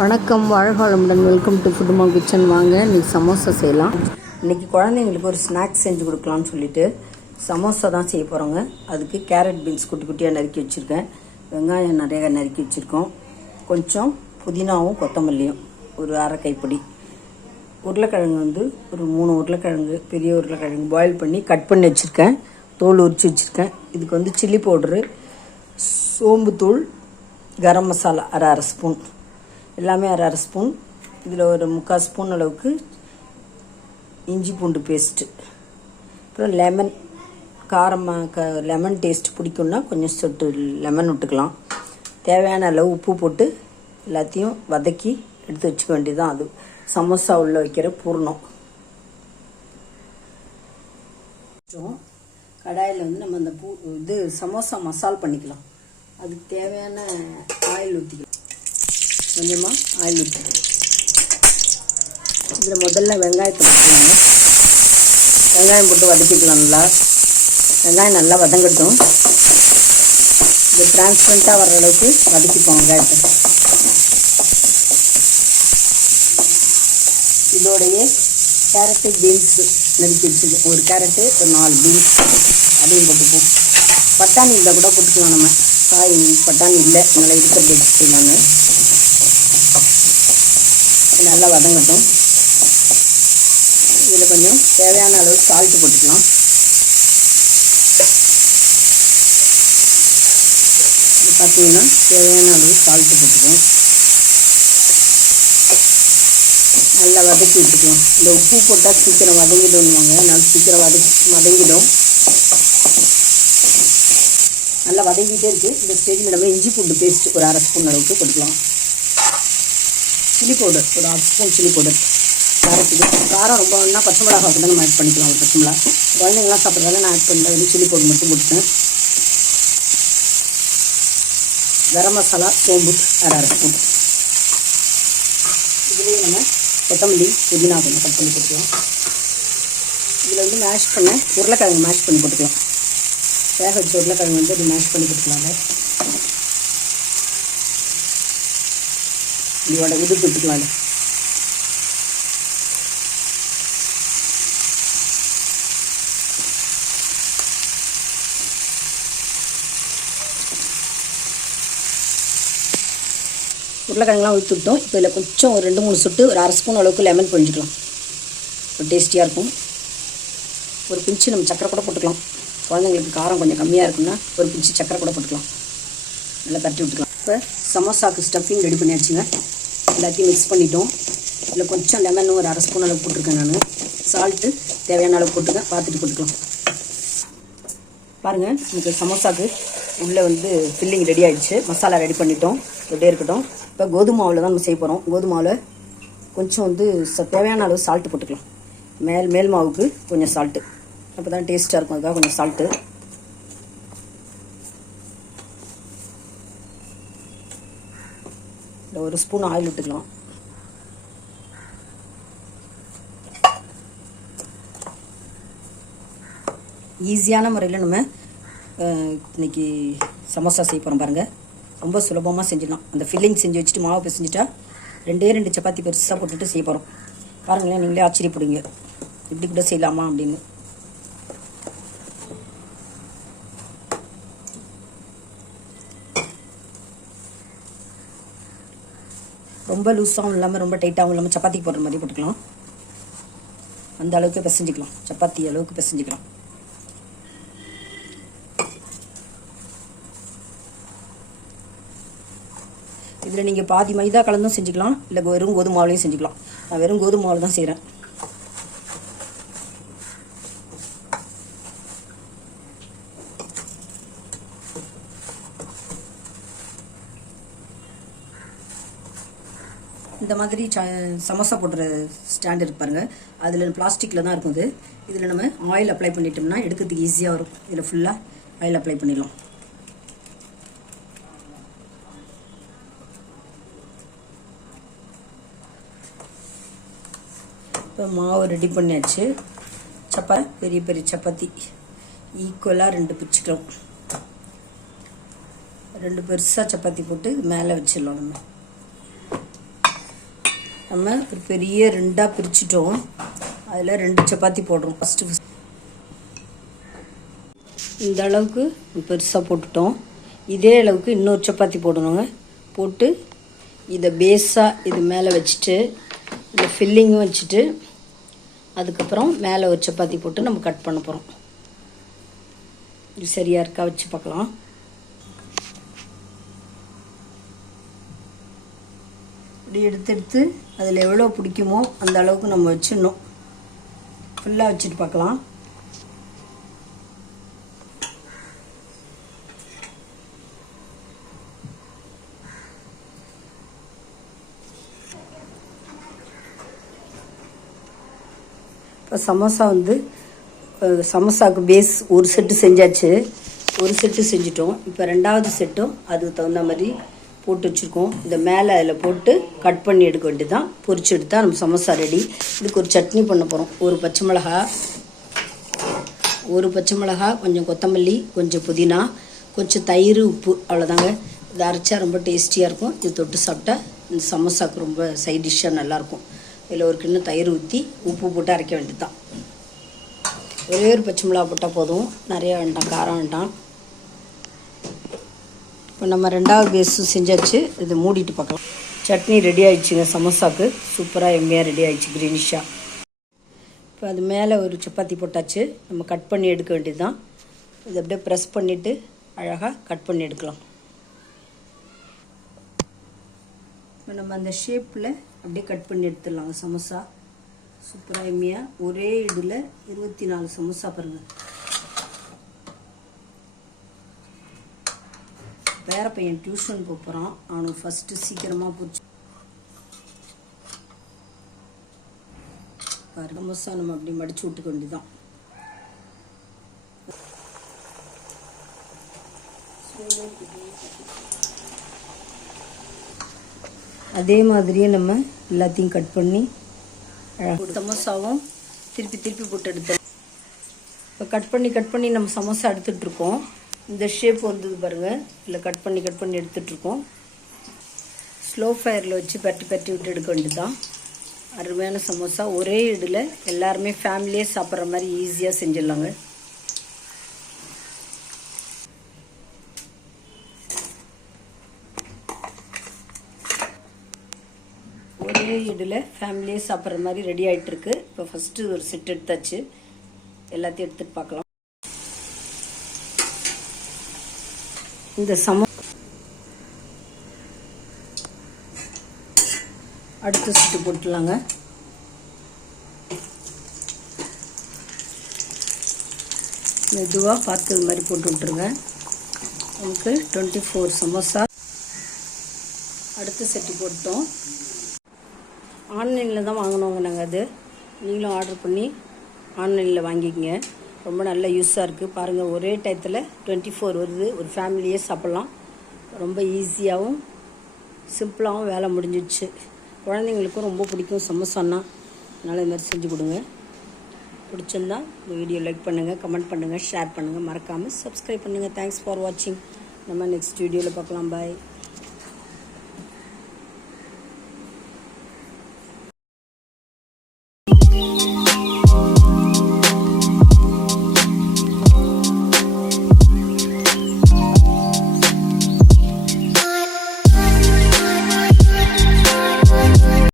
வணக்கம், வாழ்க வளமுடன். வெல்கம் டு ஃபுட் மா கிச்சன். வாங்க இன்றைக்கி சமோசா செய்யலாம். இன்றைக்கி குழந்தைங்களுக்கு ஒரு ஸ்நாக்ஸ் செஞ்சு கொடுக்கலான்னு சொல்லிட்டு சமோசா தான் செய்ய போகிறோங்க. அதுக்கு கேரட் பீன்ஸ் குட்டி குட்டியாக நறுக்கி வச்சுருக்கேன். வெங்காயம் நிறைய நறுக்கி வச்சுருக்கோம். கொஞ்சம் புதினாவும் கொத்தமல்லியும் ஒரு அரை கைப்பிடி. உருளைக்கிழங்கு ஒரு 3 உருளைக்கிழங்கு, பெரிய உருளைக்கிழங்கு பாயில் பண்ணி கட் பண்ணி வச்சுருக்கேன். தோல் உரித்து வச்சுருக்கேன். இதுக்கு சில்லி பவுட்ரு, சோம்புத்தூள், கரம் மசாலா அரை ஸ்பூன், எல்லாமே அரை ஸ்பூன். இதில் ஒரு 3/4 ஸ்பூன் அளவுக்கு இஞ்சி பூண்டு பேஸ்ட்டு, அப்புறம் லெமன். லெமன் டேஸ்ட் பிடிக்குன்னா கொஞ்சம் சொட்டு லெமன் விட்டுக்கலாம். தேவையான அளவு உப்பு போட்டு எல்லாத்தையும் வதக்கி எடுத்து வச்சுக்க வேண்டியதுதான். அது சமோசா உள்ள வைக்கிற பூர்ணம். கடாயில் நம்ம அந்த சமோசா மசால் பண்ணிக்கலாம். அதுக்கு தேவையான ஆயில் ஊற்றிக்கலாம். கொஞ்சமாக ஆயில் ஊற்றிக்கலாம். இதில் முதல்ல வெங்காயத்தை போட்டுக்கலாங்க. வெங்காயம் போட்டு வதக்கிக்கலாம். வெங்காயம் நல்லா வதங்கட்டும். இது டிரான்ஸ்பரண்ட்டாக வர்ற அளவுக்கு வதக்கிப்போம் வெங்காயத்தை. இதோடைய கேரட்டு, பீன்ஸு நறுக்கி வச்சுருக்கேன். ஒரு கேரட்டு, ஒரு 4 பீன்ஸ் அதையும் போட்டுப்போம். பட்டாணி இருந்தால் கூட போட்டுக்கலாம். நம்ம காய் பட்டாணி இல்லை, நல்லா இருக்கிறது வச்சுக்கலாம். நல்லா வதங்கட்டும். இதில் கொஞ்சம் தேவையான அளவு சால்ட்டு போட்டுக்கலாம். இது பார்த்தீங்கன்னா தேவையான அளவு சால்ட்டு போட்டுக்குவோம். நல்லா வதக்கி விட்டுக்குவோம். இந்த உப்பு போட்டால் சீக்கிரம் வதங்கிடுவாங்க. நல்லா சீக்கிரம் வதங்கிடும். நல்லா வதங்கிட்டே இருக்குது. இந்த ஸ்டேஜில் நம்ம இஞ்சி பூண்டு பேஸ்ட்டு ஒரு அரை ஸ்பூன் அளவுக்கு போட்டுக்கலாம். சில்லி பவுடர் ஒரு 1/2 ஸ்பூன் சில்லி பவுடர். காரத்துக்கு காரம் ரொம்ப வேணும்னா பச்சை மிளகா கூட நம்ம ஆட் பண்ணிக்கலாம். ஒரு பச்சை மிளகா குழந்தைங்களாம் சாப்பிட்றதால நான் ஆட் பண்ணுறேன். சில்லி பவுடர் மட்டும் போட்டுட்டேன். கரம் மசாலா, சோம்பு அரை ஸ்பூன். இதுலேயே நம்ம கொத்தமல்லி, புதினா கொஞ்சம் கட் பண்ணி போட்டுக்கலாம். இதில் மேஷ் பண்ண உருளைக்கிழங்கு மேஷ் பண்ணி போட்டுக்கலாம். வேக வச்ச உருளைக்கிழங்கு அது மேஷ் பண்ணி போட்டுக்கலாங்க. இதோட விட்டுக்கலாம். உருளைக்கிழங்குலாம் ஊற்றிவிட்டோம். இப்போ இதில் கொஞ்சம் ஒரு 2-3 சொட்டு ஒரு அரை ஸ்பூன் அளவுக்கு லெமன் பொழிஞ்சிக்கலாம். ஒரு டேஸ்டியாக இருக்கும். ஒரு பிஞ்சு நம்ம சக்கரை கூட போட்டுக்கலாம். குழந்தைங்களுக்கு காரம் கொஞ்சம் கம்மியாக இருக்குன்னா ஒரு பிஞ்சு சக்கரை கூட போட்டுக்கலாம். நல்லா தட்டி விட்டுக்கலாம். இப்போ சமோசாவுக்கு ஸ்டஃபிங் ரெடி பண்ணியாச்சுங்க. எல்லாத்தையும் மிக்ஸ் பண்ணிட்டோம். இதில் கொஞ்சம் லெமன் ஒரு அரை ஸ்பூன் அளவு போட்டிருக்கேன். நான் சால்ட்டு தேவையான அளவு போட்டுருக்கேன். பார்த்துட்டு போட்டுக்கலாம். பாருங்கள், எனக்கு சமோசாவுக்கு உள்ளே ஃபில்லிங் ரெடி ஆகிடுச்சு. மசாலா ரெடி பண்ணிட்டோம். இப்படியே இருக்கட்டும். இப்போ கோதுமை மாவில் தான் நம்ம செய்ய போகிறோம். கோதுமை மாவில் கொஞ்சம் தேவையான அளவு சால்ட்டு போட்டுக்கலாம். மேல் மாவுக்கு கொஞ்சம் சால்ட்டு, அப்போ தான் டேஸ்ட்டாக இருக்கும். அதுக்காக கொஞ்சம் சால்ட்டு. ஒரு ஸ்பூன் ஆயில் விட்டுக்கலாம். ஈஸியான முறையில் நம்ம இன்னைக்கு சமோசா செய்ய போகிறோம். பாருங்கள், ரொம்ப சுலபமாக செஞ்சிடலாம். அந்த ஃபில்லிங் செஞ்சு வச்சுட்டு மாவு பிசைஞ்சிட்டா 2 சப்பாத்தி பெருசாக போட்டுட்டு செய்ய போகிறோம். பாருங்களேன், நீங்களே ஆச்சரியப்படுங்க, இப்படி கூட செய்யலாமா அப்படின்னு. ரொம்ப லூஸாகவும் இல்லாமல் ரொம்ப டைட்டாகவும் இல்லாமல் சப்பாத்திக்கு போடுற மாதிரி போட்டுக்கலாம். அந்த அளவுக்கு பிசைஞ்சிக்கலாம். சப்பாத்தி அளவுக்கு பிசைஞ்சிக்கலாம். இதில் நீங்கள் பாதி மைதா கலந்தும் செஞ்சுக்கலாம், இல்லை வெறும் கோதுமை மாவுலையும் செஞ்சுக்கலாம். நான் வெறும் கோதுமை மாவு தான் செய்கிறேன். இந்த மாதிரி சமோசா போடுற ஸ்டாண்ட் இருக்கு பாருங்கள். அதில் பிளாஸ்டிக்கில் தான் இருக்கும். இதில் நம்ம ஆயில் அப்ளை பண்ணிட்டோம்னா எடுக்கிறதுக்கு ஈஸியாக வரும். இதில் ஃபுல்லாக ஆயில் அப்ளை பண்ணிடலாம். இப்போ மாவு ரெடி பண்ணியாச்சு. பெரிய பெரிய சப்பாத்தி ஈக்குவலாக 2 பிச்சுக்கலாம். 2 பெருசாக சப்பாத்தி போட்டு மேலே வச்சிடலாம். நம்ம நம்ம ஒரு பெரிய 2ஆக பிரிச்சுட்டோம். அதில் 2 சப்பாத்தி போடுறோம். ஃபஸ்ட்டு இந்த அளவுக்கு பெருசாக போட்டுட்டோம். இதே அளவுக்கு இன்னொரு சப்பாத்தி போடணுங்க. போட்டு இதை பேஸாக இது மேலே வச்சுட்டு இந்த ஃபில்லிங்கும் வச்சுட்டு அதுக்கப்புறம் மேலே ஒரு சப்பாத்தி போட்டு நம்ம கட் பண்ண போகிறோம். இது சரியாக இருக்கா வச்சு பார்க்கலாம். இப்படி எடுத்து அதில் எவ்வளோ பிடிக்குமோ அந்த அளவுக்கு நம்ம வச்சிடணும். ஃபுல்லாக வச்சுட்டு பார்க்கலாம். இப்போ சமோசாவுக்கு பேஸ் ஒரு செட்டு செஞ்சாச்சு. ஒரு செட்டு செஞ்சிட்டோம். இப்போ 2வது செட்டும் அதுக்கு தகுந்த மாதிரி போட்டு வச்சுருக்கோம். இந்த மேலே அதில் போட்டு கட் பண்ணி எடுக்க வேண்டியது தான். பொரிச்சு எடுத்தால் நம்ம சமோசா ரெடி. இதுக்கு ஒரு சட்னி பண்ண போகிறோம். ஒரு பச்சை மிளகா, கொஞ்சம் கொத்தமல்லி, கொஞ்சம் புதினா, கொஞ்சம் தயிர், உப்பு, அவ்வளோதாங்க. இது அரைச்சா ரொம்ப டேஸ்டியாக இருக்கும். இது தொட்டு சாப்பிட்டா இந்த சமோசாவுக்கு ரொம்ப சைட் டிஷ்ஷாக நல்லாயிருக்கும். இதில் ஒரு கிண்ணம் தயிர் ஊற்றி உப்பு போட்டு அரைக்க வேண்டியது தான். ஒரே ஒரு பச்சை மிளகா போட்டால் போதும், நிறையா வேண்டாம், காரம் வேண்டாம். இப்போ நம்ம 2வது பேஸும் செஞ்சாச்சு. இது மூடிட்டு பார்க்கலாம். சட்னி ரெடி ஆகிடுச்சுங்க. சமோசாவுக்கு சூப்பராக எம்மையாக ரெடி ஆகிடுச்சு க்ரீனிஷாக. இப்போ அது மேலே ஒரு சப்பாத்தி போட்டாச்சு. நம்ம கட் பண்ணி எடுக்க வேண்டியது தான். இதை அப்படியே ப்ரெஸ் பண்ணிவிட்டு அழகாக கட் பண்ணி எடுக்கலாம். இப்போ நம்ம அந்த ஷேப்பில் அப்படியே கட் பண்ணி எடுத்துடலாங்க. சமோசா சூப்பராக எம்மையாக ஒரே இதில் 24 சமோசா பாருங்கள். வேற பையன் டியூஷன் போகிறான். அவனுக்கு ஃபஸ்ட்டு சீக்கிரமாக போச்சு பாருங்க. சமோசா நம்ம அப்படி மடிச்சு விட்டுக்க வேண்டியதான். அதே மாதிரியே நம்ம எல்லாத்தையும் கட் பண்ணி சமோசாவும் திருப்பி போட்டு எடுத்தோம். இப்போ கட் பண்ணி நம்ம சமோசா எடுத்துகிட்ருக்கோம். இந்த ஷேப் வந்தது பாருங்கள். இல்லை கட் பண்ணி எடுத்துகிட்ருக்கோம். ஸ்லோ ஃபயரில் வச்சு பரட்டி விட்டு எடுக்க வேண்டியது தான். அருமையான சமோசா ஒரே இதில் எல்லாருமே ஃபேமிலியே சாப்பிட்ற மாதிரி ஈஸியாக செஞ்சிடலாங்க. ஒரே இதில் ஃபேமிலியே சாப்பிட்ற மாதிரி ரெடி ஆகிட்டுருக்கு. இப்போ ஃபஸ்ட்டு ஒரு செட் எடுத்தாச்சு. எல்லாத்தையும் எடுத்துகிட்டு பார்க்கலாம். இந்த அடுத்த செட்டு போட்டுலாங்க. மெதுவாக பார்த்து இது மாதிரி போட்டு விட்டுருங்க. நமக்கு 24 சமோசா அடுத்த செட்டு போட்டோம். ஆன்லைனில் தான் வாங்கினோங்க நாங்கள். அது நீங்களும் ஆர்டர் பண்ணி ஆன்லைனில் வாங்கிக்கங்க. ரொம்ப நல்ல யூஸாக இருக்குது. பாருங்கள், ஒரே டயத்தில் 24 வருது. ஒரு ஃபேமிலியே சாப்பிட்லாம். ரொம்ப ஈஸியாகவும் சிம்பிளாகவும் வேலை முடிஞ்சிடுச்சு. குழந்தைங்களுக்கும் ரொம்ப பிடிக்கும் சமோசான்னா. அதனால் இது மாதிரி செஞ்சு கொடுங்க. பிடிச்சிருந்தா இந்த வீடியோ லைக் பண்ணுங்கள், கமெண்ட் பண்ணுங்கள், ஷேர் பண்ணுங்கள். மறக்காமல் சப்ஸ்கிரைப் பண்ணுங்கள். தேங்க்ஸ் ஃபார் வாட்சிங். நம்ம நெக்ஸ்ட் வீடியோவில் பார்க்கலாம். பாய்.